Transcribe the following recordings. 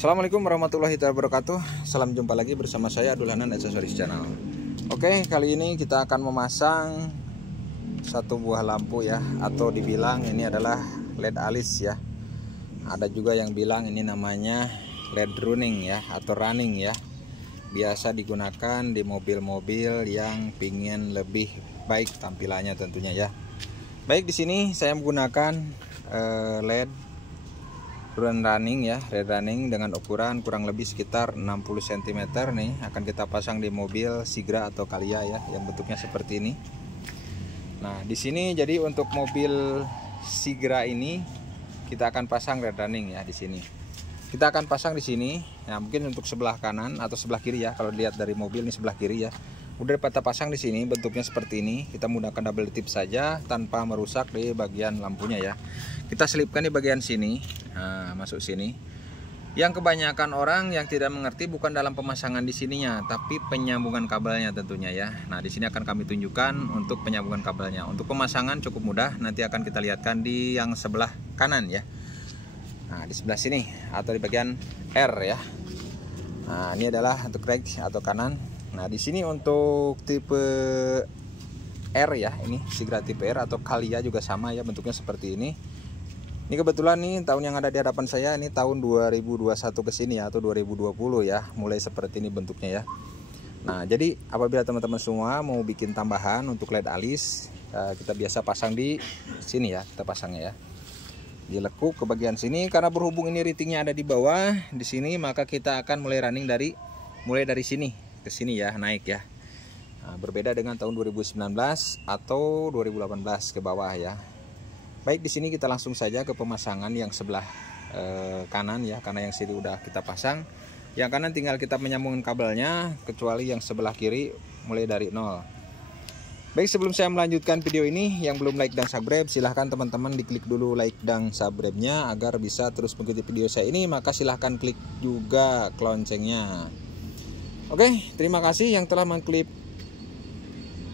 Assalamualaikum warahmatullahi wabarakatuh. Salam jumpa lagi bersama saya Abdul Hanan Aksesoris Channel. Oke, kali ini kita akan memasang satu buah lampu ya, atau dibilang ini adalah LED alis ya. Ada juga yang bilang ini namanya LED running ya, atau running ya. Biasa digunakan di mobil-mobil yang pingin lebih baik tampilannya tentunya ya. Baik, di sini saya menggunakan LED running ya, LED running dengan ukuran kurang lebih sekitar 60 cm nih, akan kita pasang di mobil Sigra atau Calya ya, yang bentuknya seperti ini. Nah, di sini jadi untuk mobil Sigra ini kita akan pasang LED running ya di sini. Kita akan pasang di sini. Nah, mungkin untuk sebelah kanan atau sebelah kiri ya. Kalau dilihat dari mobil ini sebelah kiri ya. Udah kita pasang di sini, bentuknya seperti ini. Kita menggunakan double tip saja tanpa merusak di bagian lampunya ya. Kita selipkan di bagian sini. Nah, masuk sini. Yang kebanyakan orang yang tidak mengerti bukan dalam pemasangan di sininya, tapi penyambungan kabelnya tentunya ya. Nah, di sini akan kami tunjukkan untuk penyambungan kabelnya. Untuk pemasangan cukup mudah, nanti akan kita lihatkan di yang sebelah kanan ya. Nah, di sebelah sini atau di bagian R ya. Nah, ini adalah untuk right atau kanan. Nah, di sini untuk tipe R ya, ini Sigra tipe R atau Calya juga sama ya, bentuknya seperti ini. Ini kebetulan nih tahun yang ada di hadapan saya ini tahun 2021 ke sini ya, atau 2020 ya, mulai seperti ini bentuknya ya. Nah, jadi apabila teman-teman semua mau bikin tambahan untuk LED alis, kita biasa pasang di sini ya, kita pasangnya ya. Dilekuk ke bagian sini, karena berhubung ini ratingnya ada di bawah di sini, maka kita akan mulai running mulai dari sini ke sini ya, naik ya. Nah, berbeda dengan tahun 2019 atau 2018 ke bawah ya. Baik, di sini kita langsung saja ke pemasangan yang sebelah kanan ya, karena yang sini udah kita pasang. Yang kanan tinggal kita menyambungkan kabelnya, kecuali yang sebelah kiri mulai dari nol. Baik, sebelum saya melanjutkan video ini, yang belum like dan subscribe, silahkan teman-teman diklik dulu like dan subscribe-nya agar bisa terus mengikuti video saya ini. Maka silahkan klik juga loncengnya. Oke, terima kasih yang telah mengklik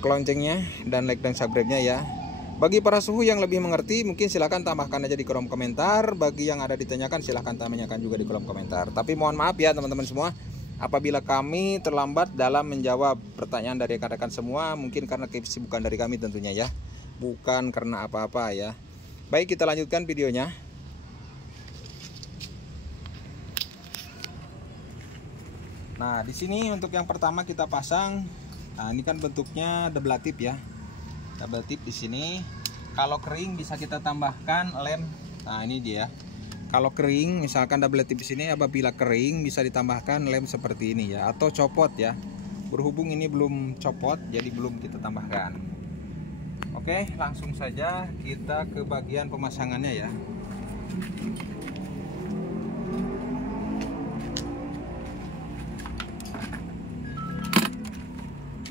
loncengnya dan like dan subscribe-nya ya. Bagi para suhu yang lebih mengerti, mungkin silahkan tambahkan aja di kolom komentar. Bagi yang ada ditanyakan, silahkan tanyakan juga di kolom komentar. Tapi mohon maaf ya teman-teman semua, apabila kami terlambat dalam menjawab pertanyaan dari rekan-rekan semua, mungkin karena kesibukan dari kami tentunya ya, bukan karena apa-apa ya. Baik, kita lanjutkan videonya. Nah, di sini untuk yang pertama kita pasang. Nah, ini kan bentuknya double tip ya. Double tip di sini. Kalau kering bisa kita tambahkan lem. Nah, ini dia. Kalau kering, misalkan double tip di sini, apabila kering bisa ditambahkan lem seperti ini ya, atau copot ya. Berhubung ini belum copot, jadi belum kita tambahkan. Oke, langsung saja kita ke bagian pemasangannya ya.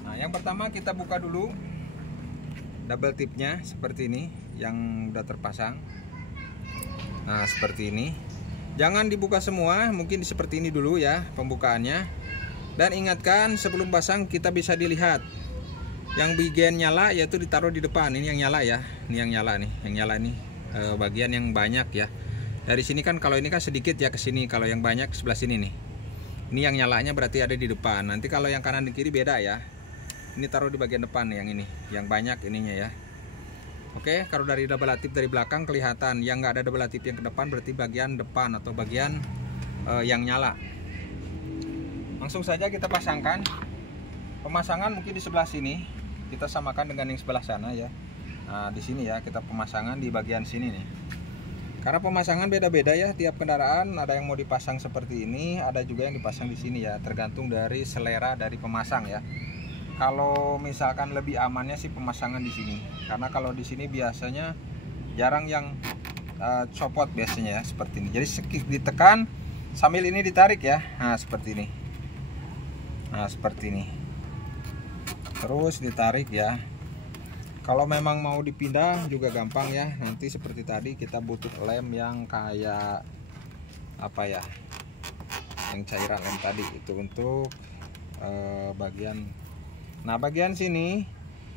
Nah, yang pertama kita buka dulu double tipnya seperti ini, yang udah terpasang. Nah, seperti ini. Jangan dibuka semua, mungkin seperti ini dulu ya pembukaannya. Dan ingatkan sebelum pasang kita bisa dilihat yang bagian nyala yaitu ditaruh di depan. Ini yang nyala ya. Ini yang nyala nih, yang nyala nih bagian yang banyak ya. Dari sini kan, kalau ini kan sedikit ya ke sini, kalau yang banyak sebelah sini nih. Ini yang nyalanya berarti ada di depan. Nanti kalau yang kanan dan kiri beda ya. Ini taruh di bagian depan yang ini, yang banyak ininya ya. Oke, kalau dari double tip dari belakang kelihatan, yang nggak ada double tip yang ke depan berarti bagian depan atau bagian yang nyala. Langsung saja kita pasangkan. Pemasangan mungkin di sebelah sini kita samakan dengan yang sebelah sana ya. Nah, di sini ya kita pemasangan di bagian sini nih. Karena pemasangan beda-beda ya, tiap kendaraan ada yang mau dipasang seperti ini, ada juga yang dipasang di sini ya, tergantung dari selera dari pemasang ya. Kalau misalkan lebih amannya sih pemasangan di sini, karena kalau di sini biasanya jarang yang copot biasanya ya, seperti ini. Jadi ditekan sambil ini ditarik ya. Nah, seperti ini. Nah, seperti ini. Terus ditarik ya. Kalau memang mau dipindah juga gampang ya. Nanti seperti tadi kita butuh lem yang kayak apa ya? Yang cairan lem tadi itu untuk bagian. Nah, bagian sini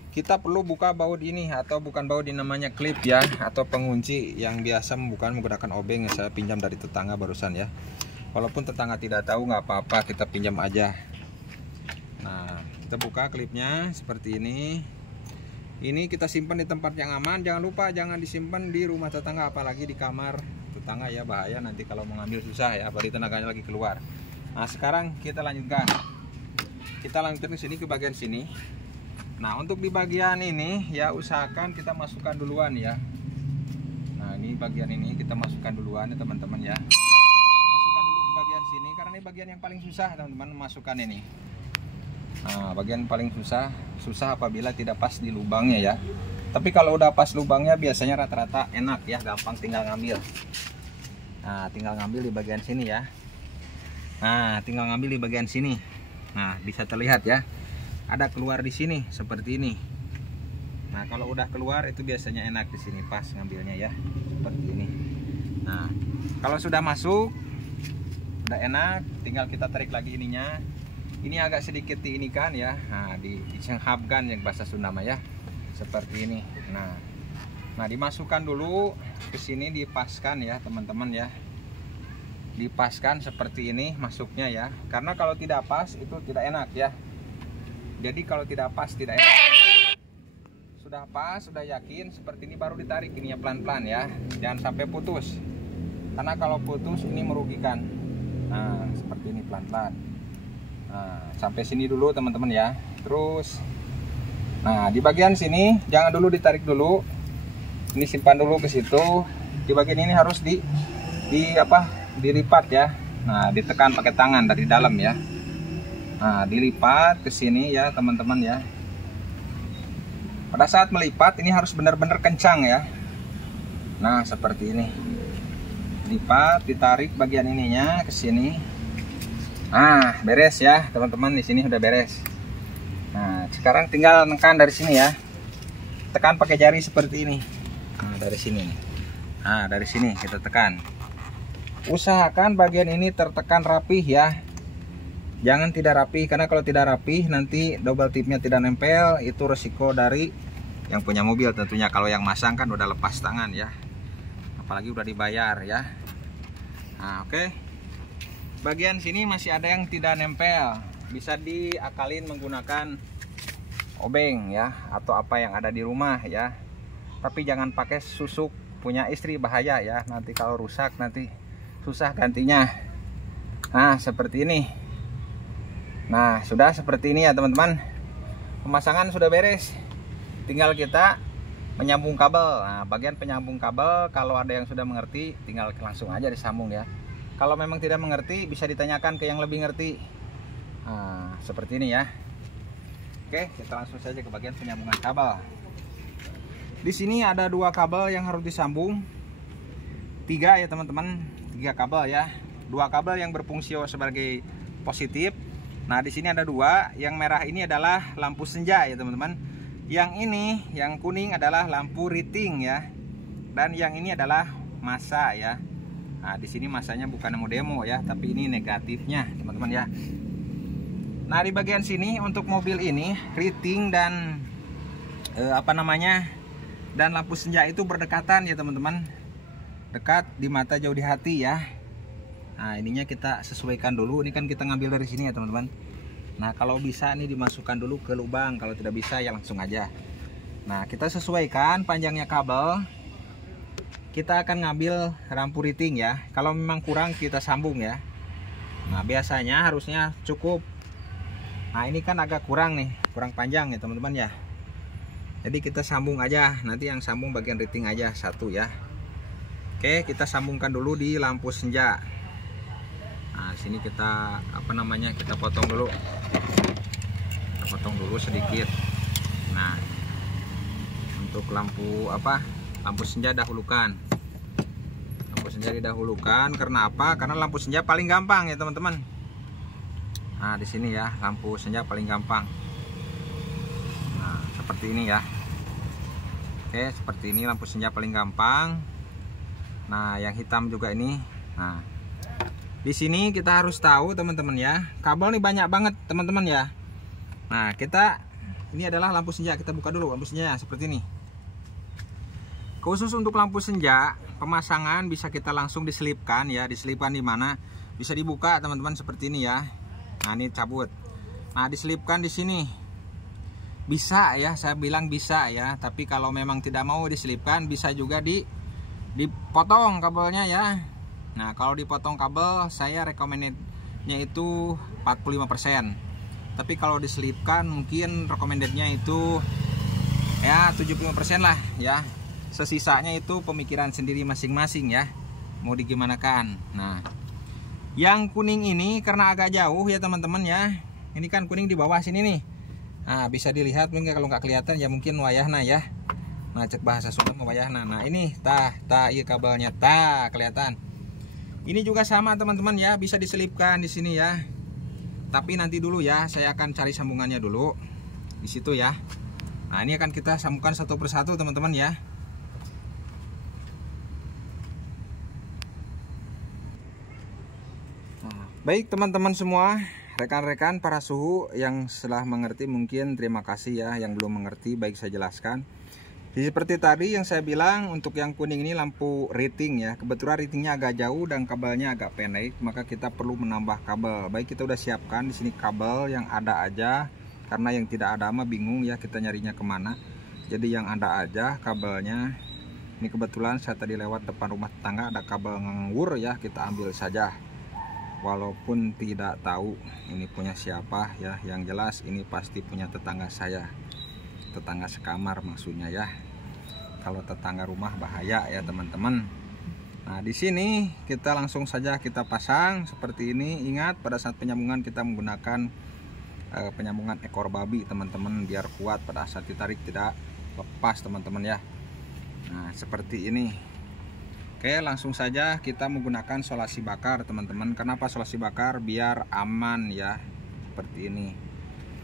kita perlu buka baut ini, atau bukan baut, ini namanya klip ya, atau pengunci yang biasa bukan menggunakan obeng yang saya pinjam dari tetangga barusan ya. Walaupun tetangga tidak tahu nggak apa-apa, kita pinjam aja. Nah, kita buka klipnya seperti ini. Ini kita simpan di tempat yang aman. Jangan lupa jangan disimpan di rumah tetangga, apalagi di kamar tetangga ya, bahaya nanti kalau mau ngambil susah ya, apalagi tenaganya lagi keluar. Nah, sekarang kita lanjutkan. Kita lanjutkan ke sini, ke bagian sini. Nah, untuk di bagian ini ya usahakan kita masukkan duluan ya. Nah, ini bagian ini kita masukkan duluan ya teman-teman ya. Masukkan dulu ke bagian sini karena ini bagian yang paling susah teman-teman masukkan ini. Nah, bagian paling susah apabila tidak pas di lubangnya ya. Tapi kalau udah pas lubangnya biasanya rata-rata enak ya, gampang tinggal ngambil. Nah, tinggal ngambil di bagian sini ya. Nah, tinggal ngambil di bagian sini. Nah, bisa terlihat ya. Ada keluar di sini seperti ini. Nah, kalau udah keluar itu biasanya enak di sini pas ngambilnya ya, seperti ini. Nah, kalau sudah masuk, udah enak, tinggal kita tarik lagi ininya. Ini agak sedikit diinikan ya. Nah, dicenghapkan yang bahasa Sunda ya. Seperti ini. Nah, dimasukkan dulu ke sini, dipaskan ya, teman-teman ya. Dipaskan seperti ini masuknya ya. Karena kalau tidak pas itu tidak enak ya. Jadi kalau tidak pas tidak enak. Sudah pas, sudah yakin seperti ini baru ditarik ininya pelan-pelan ya. Jangan sampai putus. Karena kalau putus ini merugikan. Nah, seperti ini pelan-pelan. Nah, sampai sini dulu teman-teman ya. Terus nah, di bagian sini jangan dulu ditarik dulu. Ini simpan dulu ke situ. Di bagian ini harus dilipat ya. Nah, ditekan pakai tangan dari dalam ya. Nah, dilipat ke sini ya teman-teman ya. Pada saat melipat ini harus benar-benar kencang ya. Nah, seperti ini. Lipat, ditarik bagian ininya ke sini. Nah, beres ya teman-teman, di sini sudah beres. Nah, sekarang tinggal menekan dari sini ya. Tekan pakai jari seperti ini. Nah, dari sini. Nah, dari sini kita tekan. Usahakan bagian ini tertekan rapih ya. Jangan tidak rapih, karena kalau tidak rapih nanti double tipnya tidak nempel. Itu resiko dari yang punya mobil tentunya. Kalau yang masang kan udah lepas tangan ya, apalagi udah dibayar ya. Nah, oke. Bagian sini masih ada yang tidak nempel, bisa diakalin menggunakan obeng ya, atau apa yang ada di rumah ya. Tapi jangan pakai susuk punya istri, bahaya ya. Nanti kalau rusak nanti susah gantinya. Nah, seperti ini. Nah, sudah seperti ini ya teman-teman. Pemasangan sudah beres. Tinggal kita menyambung kabel. Nah, bagian penyambung kabel kalau ada yang sudah mengerti tinggal langsung aja disambung ya. Kalau memang tidak mengerti bisa ditanyakan ke yang lebih ngerti. Nah, seperti ini ya. Oke, kita langsung saja ke bagian penyambungan kabel. Di sini ada 2 kabel yang harus disambung. 3 ya teman-teman, 3 kabel ya. 2 kabel yang berfungsi sebagai positif. Nah, di sini ada 2. Yang merah ini adalah lampu senja ya teman-teman. Yang ini, yang kuning adalah lampu riting ya. Dan yang ini adalah masa ya. Nah, di sini masanya bukan demo ya, tapi ini negatifnya teman-teman ya. Nah, di bagian sini untuk mobil ini riting dan dan lampu senja itu berdekatan ya teman-teman. Dekat di mata jauh di hati ya. Nah, ininya kita sesuaikan dulu. Ini kan kita ngambil dari sini ya teman-teman. Nah, kalau bisa nih dimasukkan dulu ke lubang. Kalau tidak bisa ya langsung aja. Nah, kita sesuaikan panjangnya kabel. Kita akan ngambil lampu riting ya. Kalau memang kurang kita sambung ya. Nah, biasanya harusnya cukup. Nah, ini kan agak kurang nih, kurang panjang ya teman-teman ya. Jadi kita sambung aja. Nanti yang sambung bagian riting aja satu ya. Oke, kita sambungkan dulu di lampu senja. Nah, sini kita kita potong dulu. Kita potong dulu sedikit. Nah, untuk lampu senja dahulukan. Lampu senja didahulukan karena apa? Karena lampu senja paling gampang ya, teman-teman. Nah, di sini ya, lampu senja paling gampang. Nah, seperti ini ya. Oke, seperti ini lampu senja paling gampang. Nah, yang hitam juga ini. Nah, di sini kita harus tahu teman-teman ya, kabel nih banyak banget teman-teman ya. Nah, ini adalah lampu senja. Kita buka dulu lampu senja seperti ini. Khusus untuk lampu senja, pemasangan bisa kita langsung diselipkan ya. Diselipkan di mana? bisa dibuka teman-teman seperti ini ya. Nah ini cabut. Nah diselipkan di sini. Bisa ya, saya bilang bisa ya. Tapi kalau memang tidak mau diselipkan, bisa juga dipotong kabelnya ya. Nah kalau dipotong kabel, saya recommendednya itu 45%. Tapi kalau diselipkan mungkin recommendednya itu ya 75% lah ya. Sesisanya itu pemikiran sendiri masing-masing ya, mau digimanakan. Nah yang kuning ini karena agak jauh ya teman-teman ya. Ini kan kuning di bawah sini nih. Nah bisa dilihat mungkin kalau nggak kelihatan ya mungkin wayahna ya. Nah cek bahasa Sunda wayahna. Nah ini iya kabelnya kelihatan. Ini juga sama teman-teman ya, bisa diselipkan di sini ya. Tapi nanti dulu ya, saya akan cari sambungannya dulu di situ ya. Nah ini akan kita sambungkan satu persatu teman-teman ya. Nah, baik teman-teman semua, rekan-rekan para suhu yang setelah mengerti mungkin terima kasih ya. Yang belum mengerti baik saya jelaskan. Jadi seperti tadi yang saya bilang, untuk yang kuning ini lampu rating ya. Kebetulan ratingnya agak jauh dan kabelnya agak pendek, maka kita perlu menambah kabel. Baik kita udah siapkan di sini kabel yang ada aja, karena yang tidak ada mah bingung ya kita nyarinya kemana. Jadi yang ada aja kabelnya. Ini kebetulan saya tadi lewat depan rumah tetangga ada kabel nganggur ya, kita ambil saja. Walaupun tidak tahu ini punya siapa ya, yang jelas ini pasti punya tetangga saya, tetangga sekamar maksudnya ya. Kalau tetangga rumah bahaya ya teman-teman. Nah di sini kita langsung saja kita pasang seperti ini. Ingat pada saat penyambungan kita menggunakan penyambungan ekor babi teman-teman, biar kuat pada saat ditarik tidak lepas teman-teman ya. Nah seperti ini. Oke langsung saja kita menggunakan solasi bakar teman-teman. Kenapa solasi bakar? Biar aman ya, seperti ini.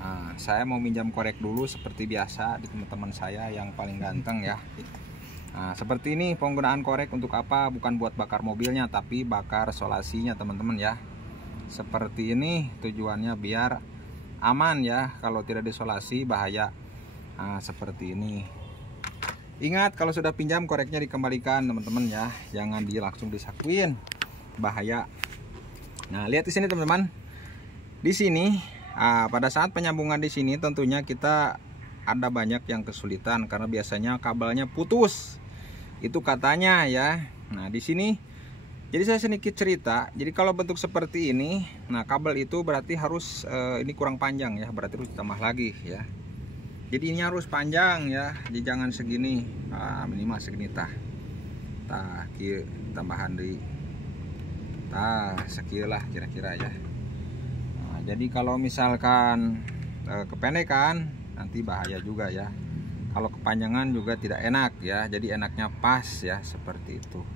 Nah, saya mau minjam korek dulu seperti biasa di teman-teman saya yang paling ganteng ya. Nah seperti ini penggunaan korek untuk apa? Bukan buat bakar mobilnya, tapi bakar solasinya teman-teman ya. Seperti ini tujuannya biar aman ya, kalau tidak disolasi bahaya. Nah seperti ini. Ingat kalau sudah pinjam koreknya dikembalikan teman-teman ya, jangan langsung disakuin, bahaya. Nah lihat di sini teman-teman, di sini pada saat penyambungan di sini tentunya kita ada banyak yang kesulitan karena biasanya kabelnya putus, itu katanya ya. Nah di sini jadi saya sedikit cerita. Jadi kalau bentuk seperti ini, nah kabel itu berarti harus ini kurang panjang ya, berarti harus ditambah lagi ya. Jadi ini harus panjang ya, jadi jangan segini, minimal segini tambahan di sekilah kira-kira ya. Nah, jadi kalau misalkan kependekan nanti bahaya juga ya. Kalau kepanjangan juga tidak enak ya, jadi enaknya pas ya seperti itu.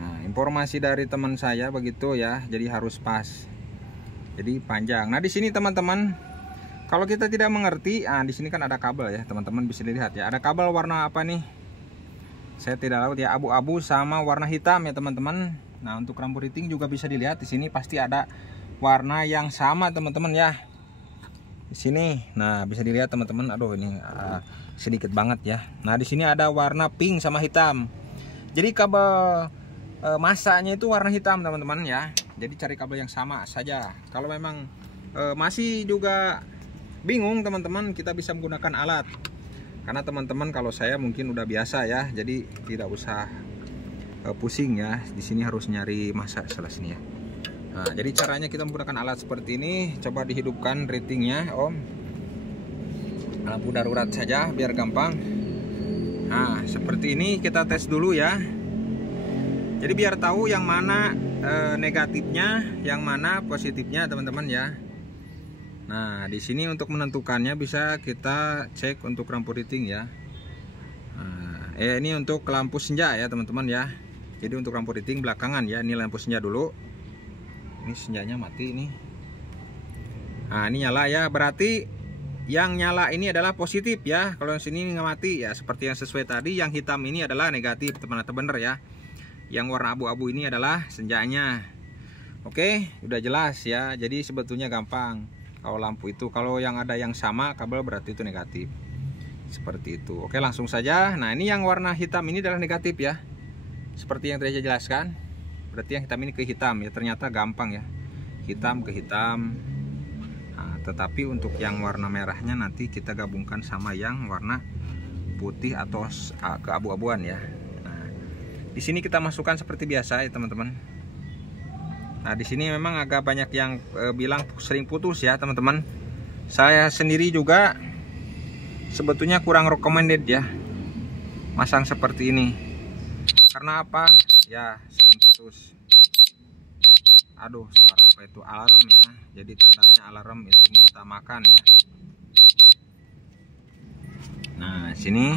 Nah informasi dari teman saya begitu ya, jadi harus pas, jadi panjang. Nah di sini teman-teman, kalau kita tidak mengerti, di sini kan ada kabel ya teman-teman, bisa dilihat ya. Ada kabel warna apa nih? Saya tidak tahu ya, abu-abu sama warna hitam ya teman-teman. Nah untuk lampu rating juga bisa dilihat di sini pasti ada warna yang sama teman-teman ya. Di sini, nah bisa dilihat teman-teman. Aduh ini sedikit banget ya. Nah di sini ada warna pink sama hitam. Jadi kabel masanya itu warna hitam teman-teman ya. Jadi cari kabel yang sama saja. Kalau memang masih juga bingung teman-teman, kita bisa menggunakan alat. Karena teman-teman kalau saya mungkin udah biasa ya, jadi tidak usah pusing ya. Di sini harus nyari masa salah sini ya. Nah, jadi caranya kita menggunakan alat seperti ini. Coba dihidupkan ratingnya Om. Lampu darurat saja biar gampang. Nah seperti ini kita tes dulu ya. Jadi biar tahu yang mana negatifnya, yang mana positifnya teman-teman ya. Nah di sini untuk menentukannya bisa kita cek untuk lampu rating ya. Nah, ini untuk lampu senja ya teman-teman ya. Jadi untuk lampu rating belakangan ya. Ini lampu senja dulu. Ini senjanya mati ini. Nah ini nyala ya. Berarti yang nyala ini adalah positif ya. Kalau yang sini nggak mati ya. Seperti yang sesuai tadi. Yang hitam ini adalah negatif teman-teman, bener ya. Yang warna abu-abu ini adalah senjanya. Oke, udah jelas ya. Jadi sebetulnya gampang. Kalau lampu itu, kalau yang ada yang sama kabel berarti itu negatif. Seperti itu. Oke langsung saja. Nah ini yang warna hitam ini adalah negatif ya. Seperti yang tadi saya jelaskan. berarti yang hitam ini ke hitam ya. Ternyata gampang ya, hitam ke hitam. Nah, tetapi untuk yang warna merahnya nanti kita gabungkan sama yang warna putih atau keabu-abuan ya. Nah, di sini kita masukkan seperti biasa ya teman-teman. Nah, di sini memang agak banyak yang bilang sering putus ya teman-teman. Saya sendiri juga sebetulnya kurang recommended ya masang seperti ini. Karena apa? Ya sering putus. Aduh, suara apa itu? Alarm ya. Jadi tandanya alarm itu minta makan ya. Nah, sini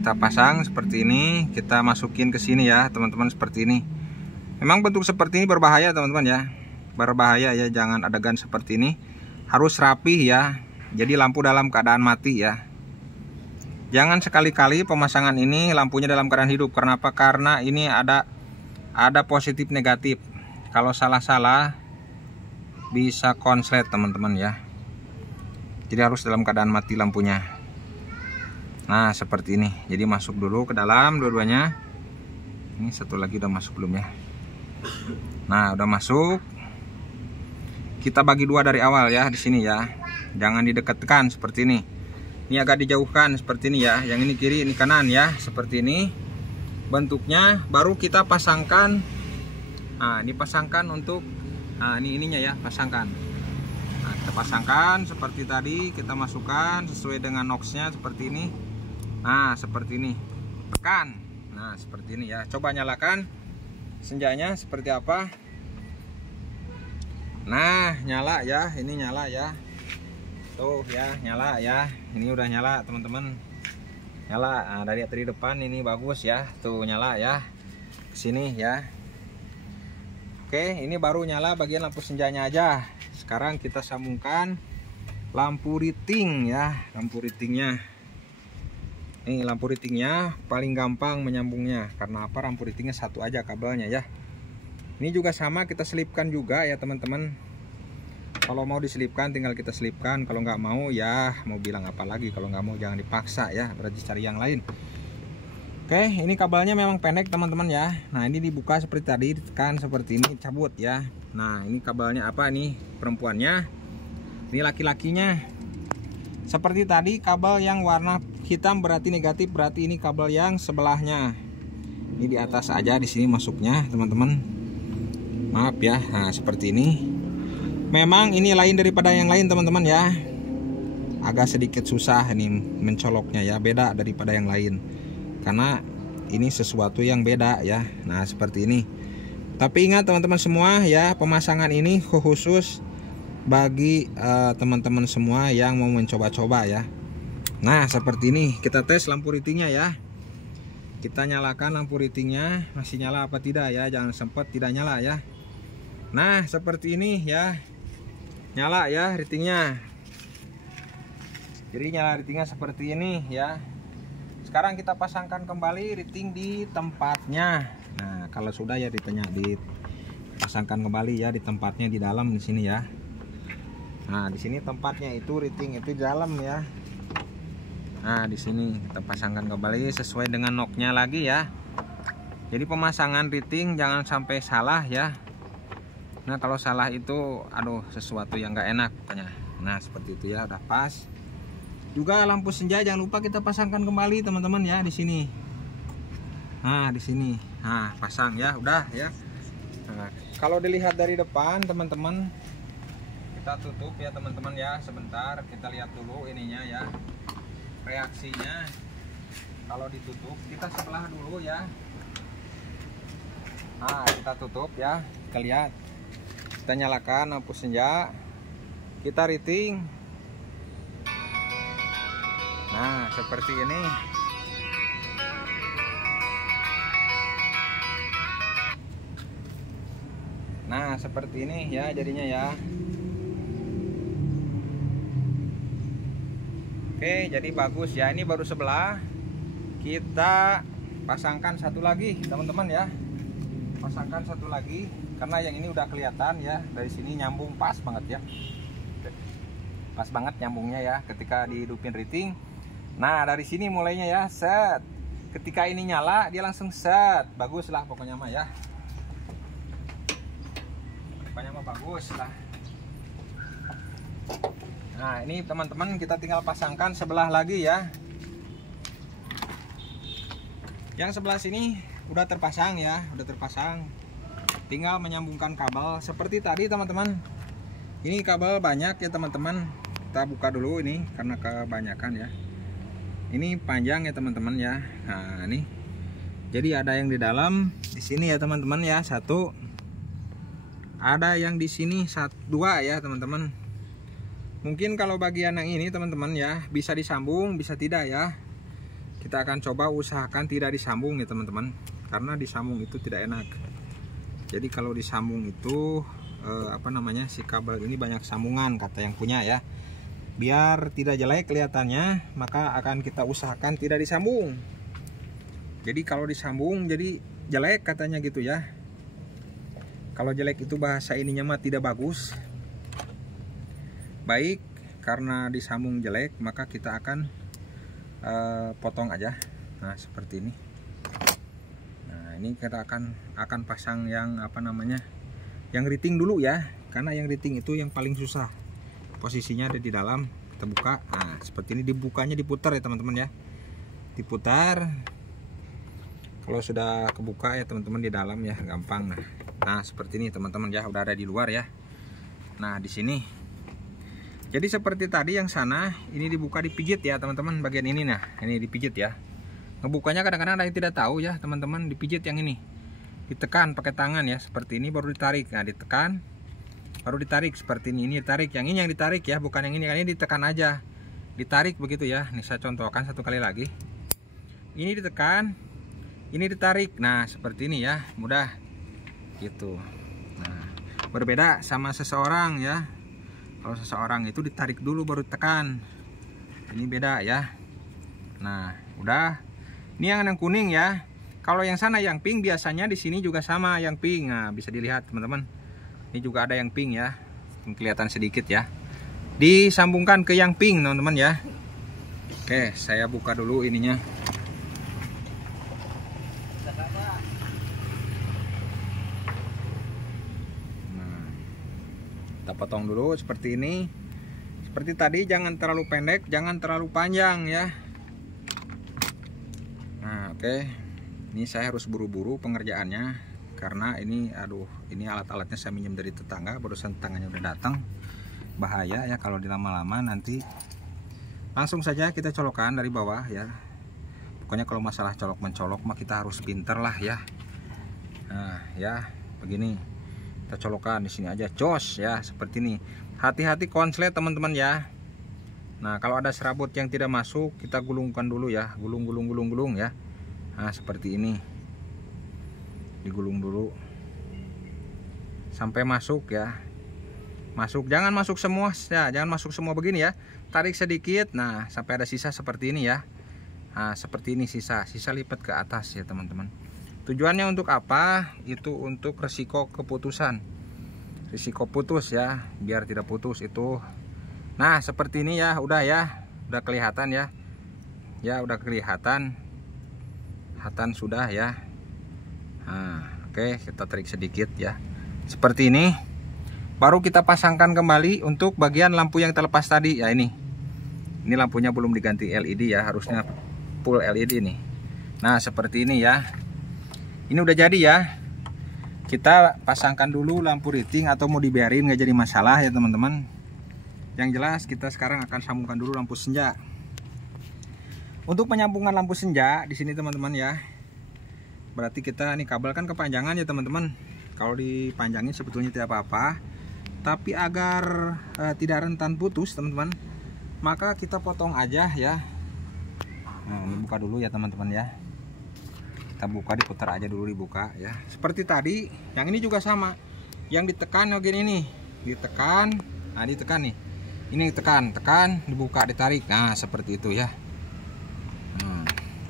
kita pasang seperti ini, kita masukin ke sini ya, teman-teman, seperti ini. Memang bentuk seperti ini berbahaya, teman-teman ya. Berbahaya ya, jangan adegan seperti ini. Harus rapih ya. Jadi lampu dalam keadaan mati ya. Jangan sekali-kali pemasangan ini lampunya dalam keadaan hidup. Karena apa? Karena ini ada positif negatif. Kalau salah-salah bisa konslet teman-teman ya. Jadi harus dalam keadaan mati lampunya. Nah seperti ini. Jadi masuk dulu ke dalam dua-duanya. Ini satu lagi udah masuk belum ya? Nah udah masuk. Kita bagi dua dari awal ya di sini ya. Jangan didekatkan seperti ini. Ini agak dijauhkan seperti ini ya. Yang ini kiri, ini kanan ya. Seperti ini bentuknya. Baru kita pasangkan. Nah ini pasangkan untuk. Nah ini ininya ya, pasangkan. Nah kita pasangkan seperti tadi. Kita masukkan sesuai dengan noxnya seperti ini. Nah seperti ini. Tekan. Nah seperti ini ya. Coba nyalakan senjanya seperti apa. Nah nyala ya. Ini nyala ya. Tuh ya, nyala ya. Ini udah nyala teman-teman. Nyala. Nah, dari depan ini bagus ya. Tuh nyala ya. Kesini ya. Oke, ini baru nyala bagian lampu senjanya aja. Sekarang kita sambungkan lampu riting ya. Lampu ritingnya. Nih lampu ritingnya paling gampang menyambungnya. Karena apa? Lampu ritingnya satu aja kabelnya ya. Ini juga sama, kita selipkan juga ya teman-teman. Kalau mau diselipkan tinggal kita selipkan. Kalau nggak mau ya mau bilang apa lagi. Kalau nggak mau jangan dipaksa ya. Berarti cari yang lain. Oke, ini kabelnya memang pendek teman-teman ya. Nah ini dibuka seperti tadi, ditekan seperti ini, cabut ya. Nah ini kabelnya apa nih? Perempuannya. Ini laki-lakinya. Seperti tadi kabel yang warna hitam berarti negatif, berarti ini kabel yang sebelahnya. Ini di atas aja, di sini masuknya teman-teman. Maaf ya. Nah seperti ini. Memang ini lain daripada yang lain teman-teman ya. Agak sedikit susah ini mencoloknya ya, beda daripada yang lain. Karena ini sesuatu yang beda ya. Nah seperti ini. Tapi ingat teman-teman semua ya, pemasangan ini khusus bagi teman-teman semua yang mau mencoba-coba ya. Nah seperti ini. Kita tes lampu ritingnya ya. Kita nyalakan lampu ritingnya. Masih nyala apa tidak ya. Jangan sempat tidak nyala ya. Nah seperti ini ya. Nyala ya ritingnya. Jadi nyala ritingnya seperti ini ya. Sekarang kita pasangkan kembali riting di tempatnya. Nah kalau sudah ya dipasangkan kembali ya di tempatnya di dalam di sini ya. Nah di sini tempatnya itu riting itu di dalam ya. Nah di sini kita pasangkan kembali sesuai dengan knocknya lagi ya. Jadi pemasangan riting jangan sampai salah ya. Nah kalau salah itu aduh sesuatu yang nggak enak katanya. Nah seperti itu ya, udah pas. Juga lampu senja jangan lupa kita pasangkan kembali teman-teman ya di sini. Nah di sini. Nah pasang ya, udah ya. Nah, kalau dilihat dari depan teman-teman, kita tutup ya teman-teman ya. Sebentar kita lihat dulu ininya ya. Reaksinya. Kalau ditutup kita sebelah dulu ya. Nah kita tutup ya. Kita lihat. Kita nyalakan lampu senja, kita riting. Nah seperti ini. Nah seperti ini ya jadinya ya. Oke jadi bagus ya. Ini baru sebelah. Kita pasangkan satu lagi teman-teman ya. Pasangkan satu lagi. Karena yang ini udah kelihatan ya, dari sini nyambung pas banget ya. Pas banget nyambungnya ya ketika dihidupin riting. Nah dari sini mulainya ya, set. Ketika ini nyala dia langsung set. Bagus lah pokoknya mah ya. bagus lah. Nah ini teman-teman, kita tinggal pasangkan sebelah lagi ya. Yang sebelah sini udah terpasang ya, udah terpasang. Tinggal menyambungkan kabel seperti tadi teman-teman. Ini kabel banyak ya teman-teman. Kita buka dulu ini karena kebanyakan ya. Ini panjang ya teman-teman ya. Nah ini. Jadi ada yang di dalam di sini ya teman-teman ya, satu. Ada yang di sini dua ya teman-teman. Mungkin kalau bagian yang ini teman-teman ya bisa disambung, bisa tidak ya. Kita akan coba usahakan tidak disambung ya teman-teman, karena disambung itu tidak enak. Jadi kalau disambung itu si kabel ini banyak sambungan kata yang punya ya. Biar tidak jelek kelihatannya, maka akan kita usahakan tidak disambung. Jadi kalau disambung jadi jelek katanya gitu ya. Kalau jelek itu bahasa ininya mah tidak bagus. Baik, karena disambung jelek maka kita akan potong aja. Nah seperti ini. Nah ini kita akan pasang yang yang riting dulu ya, karena yang riting itu yang paling susah. Posisinya ada di dalam, kita buka. Nah seperti ini, dibukanya diputar ya teman-teman ya, diputar. Kalau sudah kebuka ya teman-teman di dalam ya gampang. Nah seperti ini teman-teman ya, udah ada di luar ya. Nah di sini. Jadi seperti tadi yang sana, ini dibuka dipijit ya teman-teman, bagian ini. Nah ini dipijit ya. Ngebukanya kadang-kadang ada yang tidak tahu ya teman-teman, dipijit yang ini. Ditekan pakai tangan ya, seperti ini baru ditarik. Nah ditekan, baru ditarik seperti ini. Ini ditarik, yang ini yang ditarik ya, bukan yang ini. Ini ditekan aja, ditarik begitu ya. Ini saya contohkan satu kali lagi. Ini ditekan, ini ditarik. Nah seperti ini ya, mudah gitu. Nah berbeda sama seseorang ya. Kalau seseorang itu ditarik dulu baru tekan, ini beda ya. Nah udah, ini yang kuning ya. Kalau yang sana yang pink, biasanya di sini juga sama yang pink. Nah bisa dilihat teman-teman, ini juga ada yang pink ya, kelihatan sedikit ya. Disambungkan ke yang pink teman-teman ya. Oke, saya buka dulu ininya. Kita potong dulu seperti ini. Seperti tadi, jangan terlalu pendek, jangan terlalu panjang ya. Nah oke, ini saya harus buru-buru pengerjaannya, karena ini ini alat-alatnya saya minjem dari tetangga, barusan tetangganya udah datang. Bahaya ya kalau dilama-lama, nanti langsung saja kita colokkan dari bawah ya. Pokoknya kalau masalah colok mencolok mah kita harus pinter lah ya. Nah ya begini, kita colokan di sini aja, jos ya, seperti ini. Hati-hati konslet teman-teman ya. Nah kalau ada serabut yang tidak masuk, kita gulungkan dulu ya, gulung ya. Nah seperti ini, digulung dulu sampai masuk ya. Masuk, jangan masuk semua ya, jangan masuk semua begini ya. Tarik sedikit, nah sampai ada sisa seperti ini ya. Nah seperti ini, sisa lipat ke atas ya teman-teman. Tujuannya untuk apa? Itu untuk resiko keputusan, risiko putus ya, biar tidak putus itu. Nah seperti ini ya, udah kelihatan ya. Ya udah kelihatan sudah ya. Nah oke, kita tarik sedikit ya, seperti ini. Baru kita pasangkan kembali untuk bagian lampu yang terlepas tadi ya. Ini lampunya belum diganti LED ya, harusnya full LED nih. Nah seperti ini ya. Ini udah jadi ya. Kita pasangkan dulu lampu riting, atau mau dibiarin nggak jadi masalah ya teman-teman. Yang jelas kita sekarang akan sambungkan dulu lampu senja. Untuk penyambungan lampu senja di sini teman-teman ya. Berarti kita nih, kabel kan kepanjangan ya teman-teman. Kalau dipanjangin sebetulnya tidak apa-apa, tapi agar tidak rentan putus teman-teman, maka kita potong aja ya. Nah ini buka dulu ya teman-teman ya. Kita buka, diputar aja dulu, dibuka ya. Seperti tadi, yang ini juga sama. Yang ditekan bagian ini, ditekan. Nah ditekan nih, ini tekan, dibuka, ditarik. Nah seperti itu ya.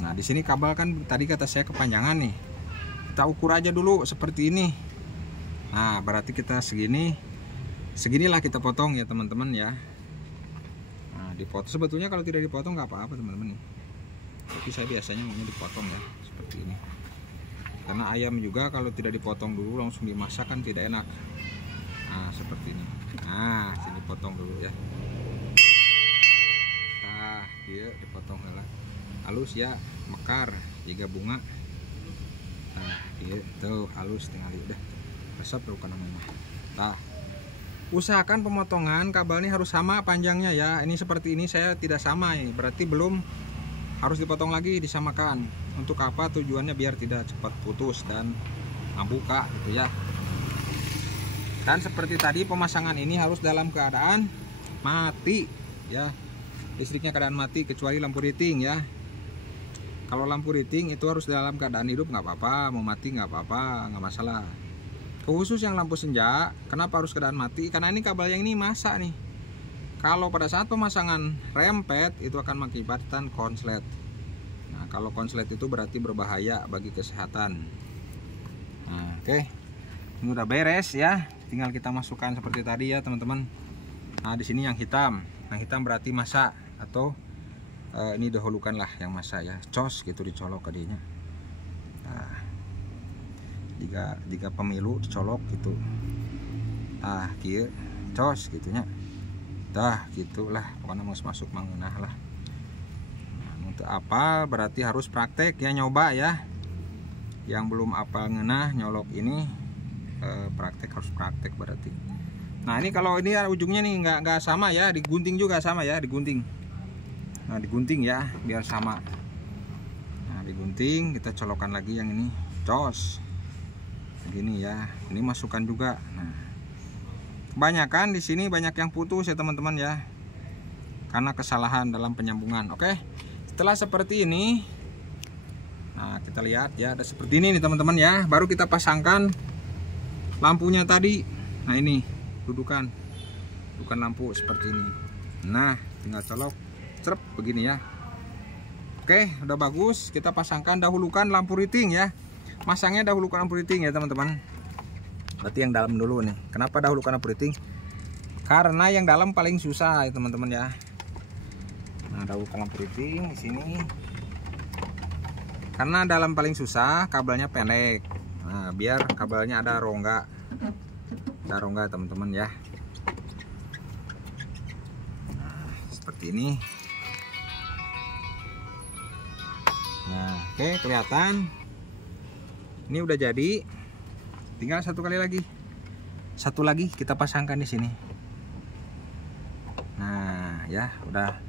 Nah di sini kabel kan tadi kata saya kepanjangan nih. Kita ukur aja dulu seperti ini. Nah berarti kita seginilah kita potong ya teman-teman ya. Nah dipotong, sebetulnya kalau tidak dipotong nggak apa-apa teman-teman nih. Tapi saya biasanya maunya dipotong ya, seperti ini. Karena ayam juga kalau tidak dipotong dulu langsung dimasak kan tidak enak. Nah seperti ini. Nah sini potong dulu ya. Nah dia dipotong lah halus ya, mekar jika bunga. Nah dia tuh halus tinggal udah resep bukan namanya. Nah usahakan pemotongan kabelnya harus sama panjangnya ya. Ini seperti ini saya tidak sama ya, berarti belum, harus dipotong lagi, disamakan. Untuk apa? Tujuannya biar tidak cepat putus dan buka gitu ya. Dan seperti tadi pemasangan ini harus dalam keadaan mati ya, listriknya keadaan mati kecuali lampu riting ya. Kalau lampu riting itu harus dalam keadaan hidup nggak apa-apa, mau mati nggak apa-apa, nggak masalah. Khusus yang lampu senja, kenapa harus keadaan mati? Karena ini kabel yang ini masa nih. Kalau pada saat pemasangan rempet itu akan mengakibatkan konslet. Nah kalau konslet itu berarti berbahaya bagi kesehatan. Nah, oke. Ini udah beres ya. Tinggal kita masukkan seperti tadi ya teman-teman. Nah di sini yang hitam. Yang hitam berarti masa atau ini dahulukan lah yang masa ya. Cos gitu dicolok kadinya. Nah, jika pemilu dicolok gitu. Ah kieu cos gitunya. Dah gitulah pokoknya mau masuk mengenah lah. Nah, untuk apa? Berarti harus praktek ya, nyoba ya. Yang belum apa ngenah nyolok ini praktek, harus praktek berarti. Nah ini kalau ini ujungnya nih nggak sama ya, digunting juga sama ya, digunting. Nah digunting ya biar sama. Nah digunting, kita colokan lagi yang ini cos begini ya. Ini masukkan juga. Nah kebanyakan di sini banyak yang putus ya teman-teman ya, karena kesalahan dalam penyambungan. Oke, setelah seperti ini, nah kita lihat ya, ada seperti ini nih teman-teman ya. Baru kita pasangkan lampunya tadi. Nah ini dudukan lampu seperti ini. Nah tinggal colok cerep begini ya. Oke udah bagus, kita pasangkan, dahulukan lampu riting ya. Masangnya dahulukan lampu riting ya teman-teman. Berarti yang dalam dulu nih. Kenapa dahulukan lampu riting? Karena yang dalam paling susah ya teman-teman ya. Nah dahulukan lampu riting di sini. Karena dalam paling susah, kabelnya pendek. Nah biar kabelnya ada rongga teman-teman ya. Nah seperti ini. Nah oke, kelihatan ini udah jadi. Tinggal satu lagi kita pasangkan di sini. Nah ya udah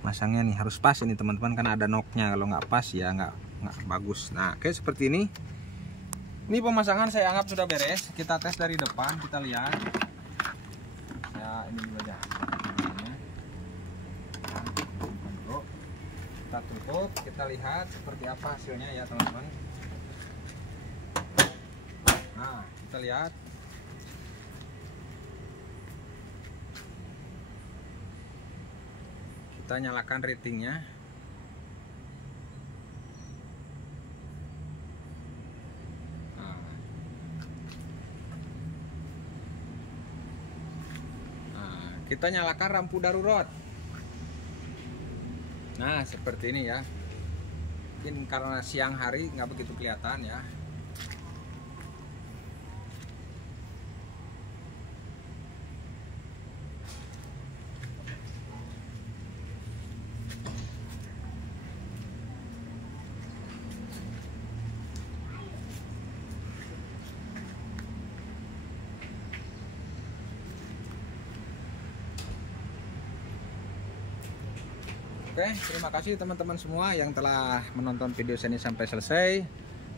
masangnya nih harus pas ini teman-teman, karena ada noknya. Kalau nggak pas ya nggak bagus. Nah oke seperti ini. Ini pemasangan saya anggap sudah beres. Kita tes dari depan, kita lihat ya, ini dulu aja. Kita tutup, kita lihat seperti apa hasilnya ya teman-teman. Nah kita lihat. Kita nyalakan ratingnya. Kita nyalakan lampu darurat. Nah seperti ini ya. Mungkin karena siang hari nggak begitu kelihatan ya. Oke, terima kasih teman-teman semua yang telah menonton video saya ini sampai selesai.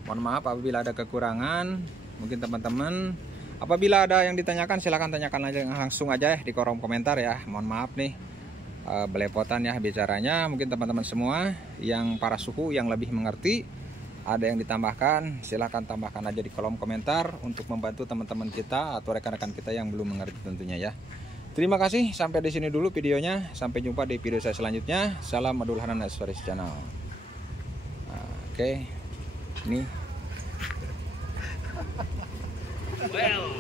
Mohon maaf apabila ada kekurangan. Mungkin teman-teman apabila ada yang ditanyakan silahkan tanyakan aja langsung aja di kolom komentar ya. Mohon maaf nih belepotan ya bicaranya. Mungkin teman-teman semua yang para suhu yang lebih mengerti ada yang ditambahkan, silahkan tambahkan aja di kolom komentar untuk membantu teman-teman kita atau rekan-rekan kita yang belum mengerti tentunya ya. Terima kasih, sampai di sini dulu videonya. Sampai jumpa di video saya selanjutnya. Salam Abdul Hanan Accessories Channel. Nah, oke. Ini. Well.